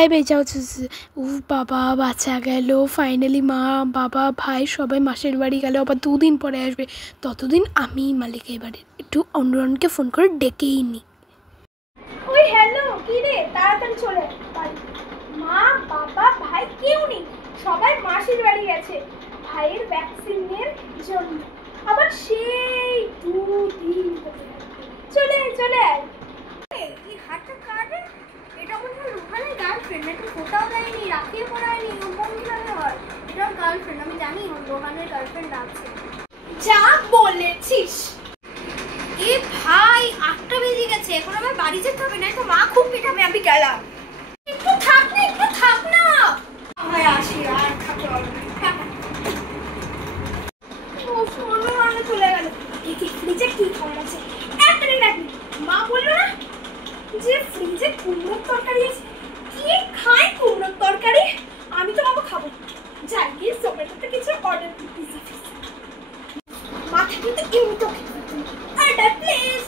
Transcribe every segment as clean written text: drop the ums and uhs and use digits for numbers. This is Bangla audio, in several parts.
সবাই বেঁচে উঠেছে। বাবা বাঁচা গেল ফাইনালি। মা বাবা ভাই সবাই মাসির বাড়ি গেল, আবার 2 দিন পরে আসবে। ততদিন আমি মালিকের বাড়ির একটু অন্যরনকে ফোন করে ডেকেই নি। ওই হ্যালো, কি রে, তাড়াতাড়ি চলে আয়। মা বাবা ভাই কেউ নেই, সবাই মাসির বাড়ি গেছে ভাইয়ের ভ্যাকসিনের জন্য। আবার সেই 2 দিন চলে চলে আয়। এই হাতটা কাটে, এটা মনে হয় রুহানের গার্লফ্রেন্ড, একটু ফোটাও দেয়নি, রাখিয়ে পড়ায়নি, ও কোন কিভাবে হয়? এটা ওর গার্লফ্রেন্ড, আমি জানি ওর রুহানের গার্লফ্রেন্ড আছে। যা বলেছিস। এ ভাই 8টা বেজে গেছে, এখন আমার বাড়ি যেতে হবে, না তো মা খুব পিটাবে। আমি গেলাম। একটু থাক না, একটু থাক না। ভাই আসি, আর থাকতে হবে না। ও ফোনও মানে চলে গেল। দেখি ফ্রিজে কি খাবার আছে। এক মিনিট, মা বললো না যে ফ্রিজে কুমড়োর তরকারি আছে? কি খাই কুমড়োর তরকারি? আমি তো বাবা খাবো। যাই গিয়ে জোম্যাটোতে কিছু অর্ডার দিই, পিৎজা ফিৎজা। মা থাকলে তো এমনিতেও অর্ডার প্লিজ।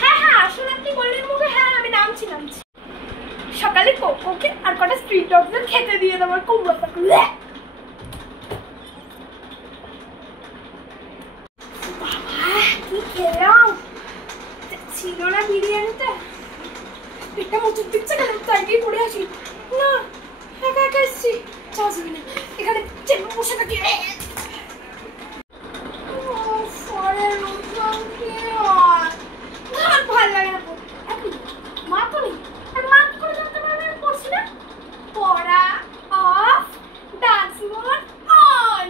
হ্যাঁ আসলে আপনি বললেন মুখে। হ্যাঁ আমি নামছি। সকালে কোকোকে আর কটা স্ট্রিট ডগদের খেতে দিয়ে দেবো কুমড়ো তরকারি। বাবা কি খেলাম, ছিল না বিরিয়ানিতে। পেটটা মুচুর দিচ্ছে কেন, তাই দিয়ে পড়ে আসি না। একা একা এসছি, চাষবি না, এখানে বসে থাকি। ভালো লাগে না, মা তো নেই, মা কি করে জানতে পারবে আমি পড়ছি না? পড়া অফ, डांस मोड ऑन।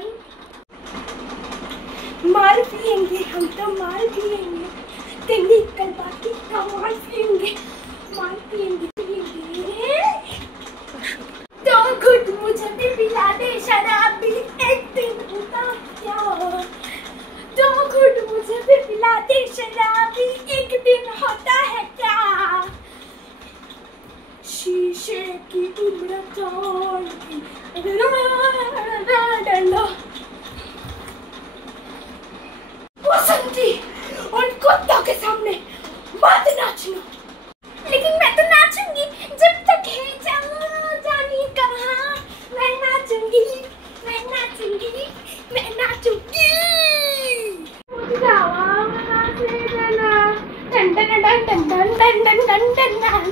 माल पिएंगे हम तो, माल पिएंगे, तेरी कल बाकी का माल पिएंगे, माल पिएंगे। तो खुद मुझे भी पिला दे शराबी, एक दिन होता क्या? तो खुद मुझे भी पिला दे शराबी, एक दिन होता है क्या? शीशे की उम्र तोड़ बसंती उन कुत्तों के सामने मत नाचना। लेकिन मैं तो नाचूंगी जब तक है जानी कहाँ। मैं नाचूंगी, मैं नाचूंगी, मैं नाचूंगी। मुझे जावा नाचे देना, टन टन टन टन टन टन टन टन टन टन।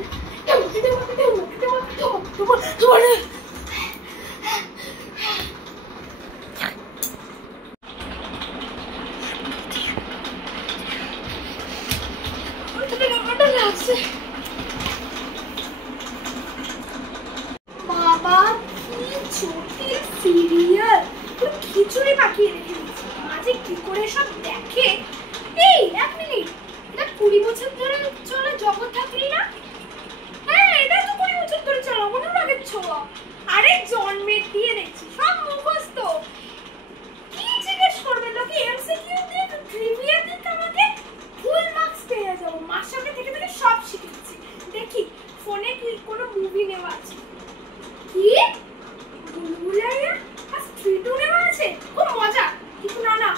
বাবা কি চোখে সিরিয়াল, খিচুড়ি পাকিয়ে রেখে দিয়েছে। মাঝে কি করে সব দেখে। এই এক মিনিট, এটা 20 বছর ধরে চলে জগৎ থাকলি না? হ্যাঁ এটা তো 20 বছর ধরে চলো, মনে লাগে ছোঁয়া। আরে জন্মের দিয়ে দেখছি সব মুখস্থ। কি জিজ্ঞেস করবে লোকে? এমসিকিউ দিয়ে ট্রিভিয়া দিয়ে আমাকে ফুল মার্কস পেয়ে যাবো। মার সামনে থেকে থেকে সব শিখেছি। দেখি ফোনে কি কোনো মুভি নেওয়া আছে কি? বুলবুলাইয়া আর স্ট্রিটও নেওয়া আছে, খুব মজা। কিন্তু না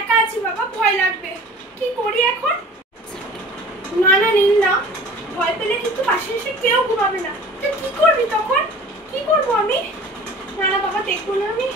একা আছি বাবা, ভয় লাগবে। কি করি এখন? না নিন না, ভয় পেলে কিন্তু পাশে এসে কেউ ঘুমাবে না। তো কি করবি তখন? কি করবো আমি? না বাবা দেখবো না আমি।